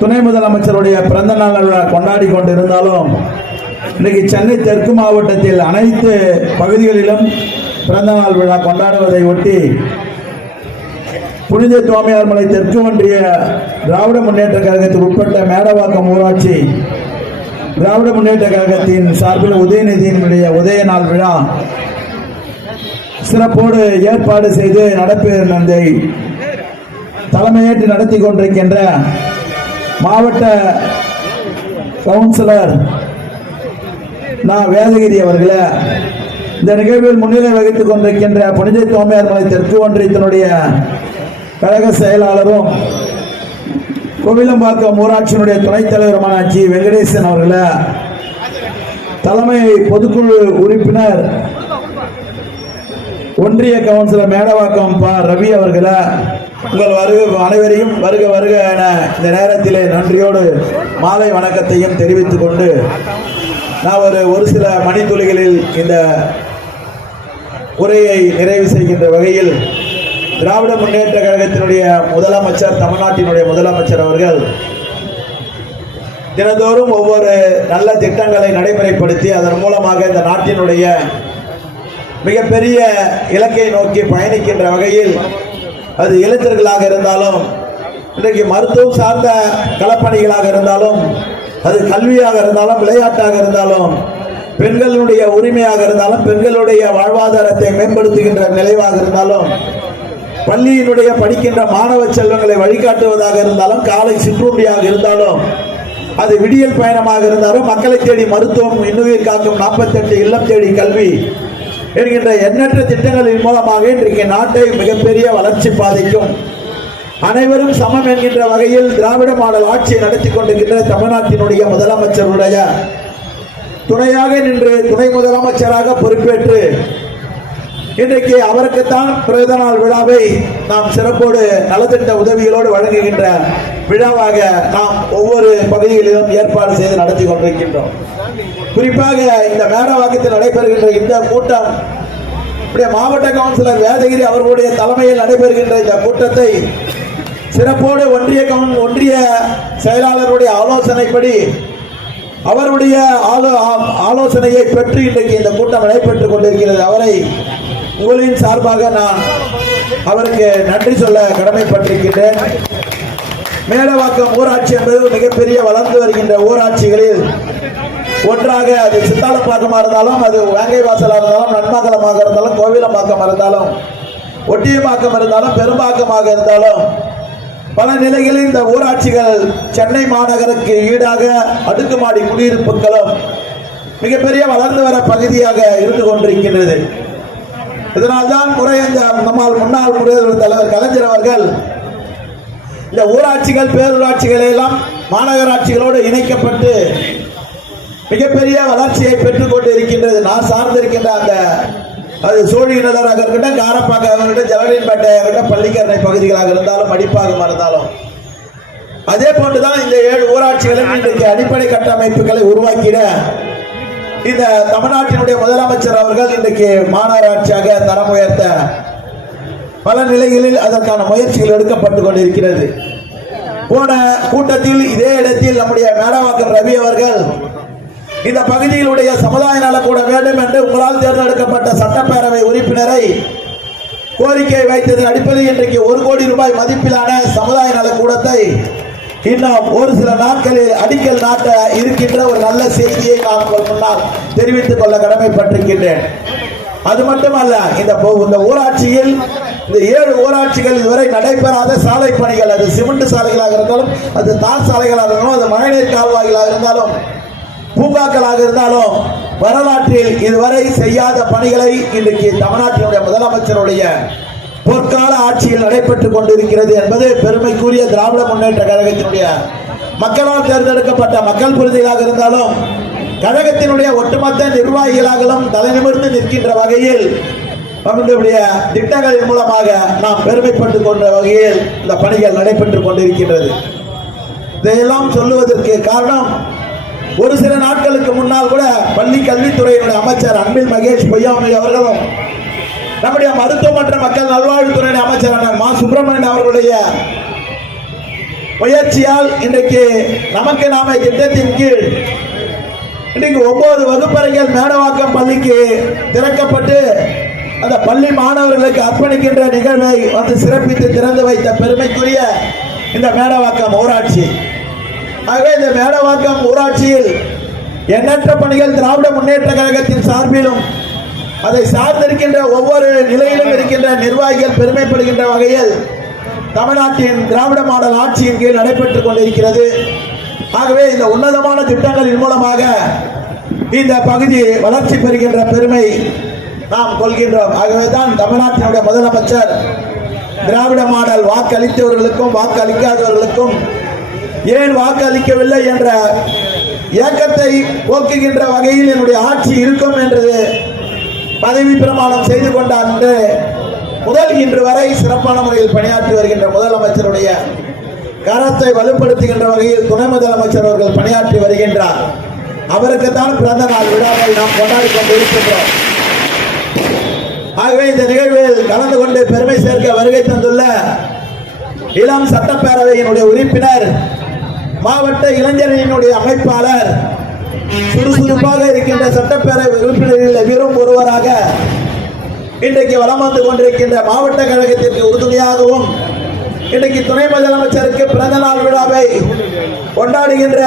துணை முதலமைச்சருடைய பிறந்த நாள் விழா கொண்டாடி கொண்டிருந்தாலும் இன்றைக்கு சென்னை தெற்கு மாவட்டத்தில் அனைத்து பகுதிகளிலும் பிறந்த நாள் விழா கொண்டாடுவதை ஒட்டி புனித தோமையார்மலை தெற்கு ஒன்றிய திராவிட முன்னேற்ற கழகத்துக்கு உட்பட்ட மேடவாக்கம் ஊராட்சி திராவிட முன்னேற்ற கழகத்தின் சார்பில் உதயநிதியினுடைய உதய நாள் விழா சிறப்போடு ஏற்பாடு செய்து நடப்பதை தலைமையேற்று நடத்தி கொண்டிருக்கின்ற மாவட்ட கவுன்சிலர் வேதகிரி அவர்களே, இந்த நிகழ்வில் முன்னிலை வகித்துக் கொண்டிருக்கின்ற புனித தோமையார்மலை தெற்கு ஒன்றியத்தினுடைய கழக செயலாளரும் கோவிலம்பாக்கம் ஊராட்சியினுடைய துணைத் தலைவருமான ஜி வெங்கடேசன் அவர்களே, தலைமை பொதுக்குழு உறுப்பினர் ஒன்றிய கவுன்சிலர் மேடவாக்கம் ரவி அவர்களே, உங்கள் அனைவரையும் வருக வருக என இந்த நேரத்திலே நன்றியோடு மாலை வணக்கத்தையும் தெரிவித்துக் கொண்டு நான் ஒரு சில மணித்துளிகளில் இந்த உரையை நிறைவு செய்கின்ற வகையில் திராவிட முன்னேற்ற கழகத்தினுடைய முதலமைச்சர், தமிழ்நாட்டினுடைய முதலமைச்சர் அவர்கள் தினந்தோறும் ஒவ்வொரு நல்ல திட்டங்களை நடைமுறைப்படுத்தி அதன் மூலமாக இந்த நாட்டினுடைய மிகப்பெரிய இலக்கை நோக்கி பயணிக்கின்ற வகையில் அது இளைஞர்களாக இருந்தாலும், இன்றைக்கு மருத்துவம் சார்ந்த களப்பணிகளாக இருந்தாலும், அது கல்வியாக இருந்தாலும், விளையாட்டாக இருந்தாலும், பெண்களுடைய உரிமையாக இருந்தாலும், பெண்களுடைய வாழ்வாதாரத்தை மேம்படுத்துகின்ற நிலைவாக இருந்தாலும், பள்ளியினுடைய படிக்கின்ற மாணவ செல்வங்களை வழிகாட்டுவதாக இருந்தாலும், காலை சிற்றுண்டியாக இருந்தாலும், அது விடியல் பயணமாக இருந்தாலும், மக்களை தேடி மருத்துவம், இன்னுயிர் காக்கும் 48 இல்லம் தேடி கல்வி என்கின்ற எண்ணற்ற திட்டங்களின் மூலமாக இன்றைக்கு நாட்டை மிகப்பெரிய வளர்ச்சி பாதைக்கும் அனைவரும் சமம் என்கின்ற வகையில் திராவிட மாடல் ஆட்சியை நடத்தி கொண்டிருக்கின்ற தமிழ்நாட்டினுடைய முதலமைச்சருடைய துணையாக நின்று துணை முதலமைச்சராக பொறுப்பேற்று இன்றைக்கு அவருக்குத்தான் பிறந்த நாள் விழாவை நாம் சிறப்போடு நலத்திட்ட உதவிகளோடு வழங்குகின்ற விழாவாக நாம் ஒவ்வொரு பகுதிகளிலும் ஏற்பாடு செய்து நடத்தி கொண்டிருக்கின்றோம். குறிப்பாக இந்த மேடவாக்கத்தில் நடைபெறுகின்ற இந்த கூட்டம் மாவட்ட கவுன்சிலர் வேதகிரி அவர்களுடைய தலைமையில் நடைபெறுகின்ற இந்த கூட்டத்தை சிறப்போடு ஒன்றிய செயலாளருடைய ஆலோசனைப்படி அவருடைய ஆலோசனையை பெற்று இன்றைக்கு இந்த கூட்டம் நடைபெற்றுக் கொண்டிருக்கிறது. அவரை உங்களின் சார்பாக நான் அவருக்கு நன்றி சொல்ல கடமைப்பட்டிருக்கின்றேன். மேடவாக்கம் ஊராட்சி என்பது மிகப்பெரிய வளர்ந்து வருகின்ற ஊராட்சிகளில் ஒன்றாக, அது சித்தாலப்பாக்கமாக இருந்தாலும், அது வேங்கை வாசலாக இருந்தாலும், நன்மங்கலமாக இருந்தாலும், கோவிலம்பாக்கம் இருந்தாலும், ஒட்டியம்பாக்கம் இருந்தாலும், பெரும்பாக்கமாக இருந்தாலும், பல நிலைகளில் இந்த ஊராட்சிகள் சென்னை மாநகருக்கு ஈடாக அடுக்குமாடி குடியிருப்புகளும் மிகப்பெரிய வளர்ந்து வர பகுதியாக இருந்து கொண்டிருக்கின்றது. இதனால்தான் நம்மால் முன்னாள் முதல்வர் தலைவர் கலைஞர் அவர்கள் இந்த ஊராட்சிகள், பேரூராட்சிகளை எல்லாம் மாநகராட்சிகளோடு இணைக்கப்பட்டு மிகப்பெரிய வளர்ச்சியை பெற்றுக் கொண்டு இருக்கின்றது. நான் சார்ந்திருக்கின்ற அந்த அது சோழியினராக இருக்கட்டும், காரப்பாக்கம் இருக்கட்டும், ஜலலின்பேட்டையாக இருக்கட்டும், பள்ளிக்கரணை பகுதிகளாக இருந்தாலும், மடிப்பாகம் இருந்தாலும், அதே போன்றுதான் இந்த 7 ஊராட்சிகளும் இன்றைக்கு அடிப்படை கட்டமைப்புகளை உருவாக்கிட இந்த தமிழ்நாட்டினுடைய முதலமைச்சர் அவர்கள் இன்றைக்கு மாநகராட்சியாக தரம் உயர்த்த பல நிலைகளில் அதற்கான முயற்சிகள் எடுக்கப்பட்டுக் கொண்டிருக்கிறது. போன கூட்டத்தில் இதே இடத்தில் நம்முடைய மேடவாக்கம் ரவி அவர்கள் இந்த பகுதியிலுடைய சமுதாய நலக்கூட வேண்டும் என்று உங்களால் தேர்ந்தெடுக்கப்பட்ட சட்டப்பேரவை உறுப்பினரை கோரிக்கை வைத்ததன் அடிப்படையில் இன்றைக்கு 1 கோடி ரூபாய் மதிப்பிலான சமுதாய நலக்கூடத்தை இன்னும் ஒரு சில நாட்களில் அடிக்கல் நாட்ட இருக்கின்ற ஒரு நல்ல செய்தியை நான் உங்கள் முன்னால் தெரிவித்துக் கொள்ள கடமைப்பட்டிருக்கின்றேன். அது மட்டுமல்ல, இந்த ஊராட்சியில் இந்த 7 ஊராட்சிகள் இதுவரை நடைபெறாத சாலை பணிகள், அது சிமெண்ட் சாலைகளாக இருந்தாலும், அது தார் சாலைகளாக இருந்தாலும், அது மழைநீர் கால்வாய்களாக இருந்தாலும், பூங்காக்களாக இருந்தாலும், வரலாற்றில் இதுவரை செய்யாத பணிகளை இன்றைக்கு தமிழ்நாட்டினுடைய முதலமைச்சருடைய பொற்கால ஆட்சியில் நடைபெற்றுக் கொண்டிருக்கிறது என்பது பெருமைக்குரிய திராவிட முன்னேற்ற கழகத்தினுடைய மக்களால் தேர்ந்தெடுக்கப்பட்ட மக்கள் பிரதிகளாக இருந்தாலும், கழகத்தினுடைய ஒட்டுமொத்த நிர்வாகிகளாகவும் தலைநிமிர்ந்து நிற்கின்ற வகையில் நம்முடைய திட்டங்களின் மூலமாக நாம் பெருமைப்பட்டுக் கொண்ட வகையில் இந்த பணிகள் நடைபெற்றுக் கொண்டிருக்கின்றது. இதையெல்லாம் சொல்லுவதற்கு காரணம், ஒரு சில நாட்களுக்கு முன்னால் கூட பள்ளி கல்வித்துறையினுடைய அமைச்சர் அன்பில் மகேஷ் பொய்யாமொழி அவர்களும், நம்முடைய மருத்துவ மற்றும் மக்கள் நல்வாழ்வுத்துறை அமைச்சரான மா சுப்பிரமணியன் அவர்களுடைய முயற்சியால் இன்றைக்கு நமக்கு நாம திட்டத்தின் கீழ் இன்றைக்கு 9 வகுப்பறைகள் மேடவாக்கம் பள்ளிக்கு திறக்கப்பட்டு அந்த பள்ளி மாணவர்களுக்கு அர்ப்பணிக்கின்ற நிகழ்வை வந்து சிறப்பித்து திறந்து வைத்த பெருமைக்குரிய இந்த மேடவாக்கம் ஊராட்சி. ஆகவே இந்த மேடவாக்கம் ஊராட்சியில் எண்ணற்ற பணிகள் திராவிட முன்னேற்ற கழகத்தின் சார்பிலும் அதை சார்ந்திருக்கின்ற ஒவ்வொரு நிலையிலும் இருக்கின்ற நிர்வாகிகள் பெருமைப்படுகின்ற வகையில் தமிழ்நாட்டின் திராவிட மாடல் ஆட்சியின் கீழ் நடைபெற்றுக் கொண்டிருக்கிறது. ஆகவே இந்த உன்னதமான திட்டங்களின் மூலமாக இந்த பகுதி வளர்ச்சி பெறுகின்ற பெருமை நாம் கொள்கின்றோம். ஆகவே தான் தமிழ்நாட்டினுடைய முதலமைச்சர் திராவிட மாடல் வாக்களித்தவர்களுக்கும் வாக்களிக்காதவர்களுக்கும் ஏன் வாக்களிக்கவில்லை என்ற இயக்கத்தை போக்குகின்ற வகையில் என்னுடைய ஆட்சி இருக்கும் என்று பதவி பிரமாணம் செய்து கொண்டார் என்று முதல் இன்று வரை சிறப்பான முறையில் பணியாற்றி வருகின்ற முதலமைச்சருடைய கரத்தை வலுப்படுத்துகின்ற வகையில் துணை முதலமைச்சர் அவர்கள் பணியாற்றி வருகின்றார். அவருக்குத்தான் பிறந்த நாள் விழாவை நாம் கொண்டாடி கொண்டிருக்கின்றோம். ஆகவே இந்த நிகழ்வில் கலந்து கொண்டு பெருமை சேர்க்க வருகை தந்துள்ள இளம் சட்டப்பேரவையினுடைய உறுப்பினர், மாவட்ட இளைஞரணியினுடைய அமைப்பாளர், சுறுசுறுப்பாக இருக்கின்ற சட்டப்பேரவை உறுப்பினர்களில் வெறும் ஒருவராக இன்றைக்கு வலம் வந்து கொண்டிருக்கின்ற மாவட்ட கழகத்திற்கு உறுதுணையாகவும் இன்றைக்கு துணை முதலமைச்சருக்கு பிறந்த நாள் விழாவை கொண்டாடுகின்ற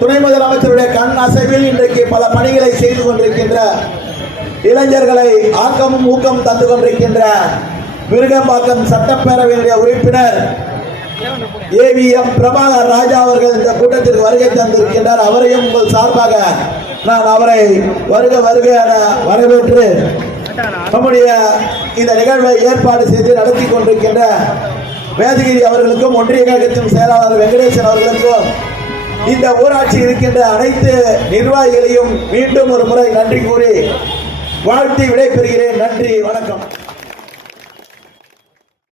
துணை முதலமைச்சருடைய கண் அசைவில் இன்றைக்கு பல பணிகளை செய்து கொண்டிருக்கின்ற இளைஞர்களை ஆக்கமும் ஊக்கம் தந்து கொண்டிருக்கின்ற விருகம்பாக்கம் சட்டப்பேரவையினுடைய உறுப்பினர் ஏவிஎம் பிரபாகர் ராஜா அவர்கள் இந்த கூட்டத்திற்கு வருகை தந்திருக்கின்றார். அவரையும் உங்கள் சார்பாக நான் அவரை வருக வருக என வரவேற்று நம்முடைய இந்த நிகழ்வை ஏற்பாடு செய்து நடத்தி கொண்டிருக்கின்ற வேதகிரி அவர்களுக்கும் ஒன்றிய கழகத்தின் செயலாளர் வெங்கடேசன் அவர்களுக்கும் இந்த ஊராட்சி இருக்கின்ற அனைத்து நிர்வாகிகளையும் மீண்டும் ஒரு முறை நன்றி கூறி வாழ்த்தி விடைபெறுகிறேன். நன்றி, வணக்கம்.